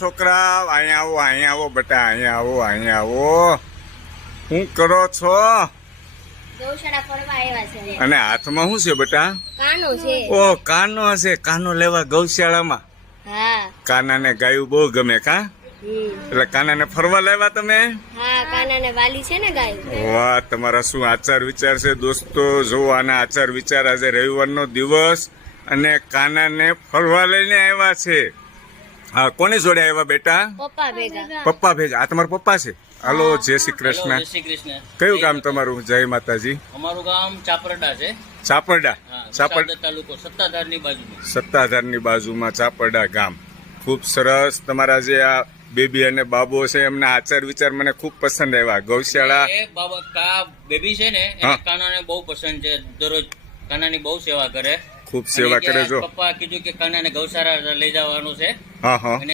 છોકરા અહીંયા આવો બેટા, અહીંયા આવો. શું કરો છો? ગૌશાળા ફરવા આવ્યા છે. અને હાથમાં શું છે બેટા? કાનો છે. ઓ કાનો હશે, કાનો લેવા ગૌશાળામાં. હા. કાનાને ગાયું બહુ ગમે કા? એટલે કાનાને ફરવા લાવ્યા તમે? હા, કાનાને વાલી છે ને ગાયું. વાહ, તમારા શું આચાર વિચાર છે દોસ્તો. જો આના આચાર વિચાર. આજે રવિવારનો દિવસ અને કાનાને ફરવા લઈને આવ્યા છે. હા, કોની જોડે આવ્યા બેટા? પપ્પા ભેગા. પપ્પા ભેગા. આ તમારા પપ્પા છે? હાલો, જય શ્રી કૃષ્ણ. જય શ્રી કૃષ્ણ. કયું ગામ તમારું? જય માતાજી. અમારું ગામ ચાપરડા છે. ચાપરડા. ચાપરડા તાલુકો સત્તાધારની બાજુમાં. સત્તાધારની બાજુમાં ચાપરડા ગામ. ખૂબ સરસ. તમારા જે આ બેબી અને બાબો છે એમના આચાર વિચાર મને ખૂબ પસંદ આવ્યા. ગૌશાળા એ બાબા બેબી છે ને એને હા. કાનાને બહુ પસંદ છે. દરરોજ કાનાની બહુ સેવા કરે. ખૂબ સેવા કરે. જો પપ્પા કીધું કે કાનાને ગૌશાળા લઈ જવાનું છે. હા હા.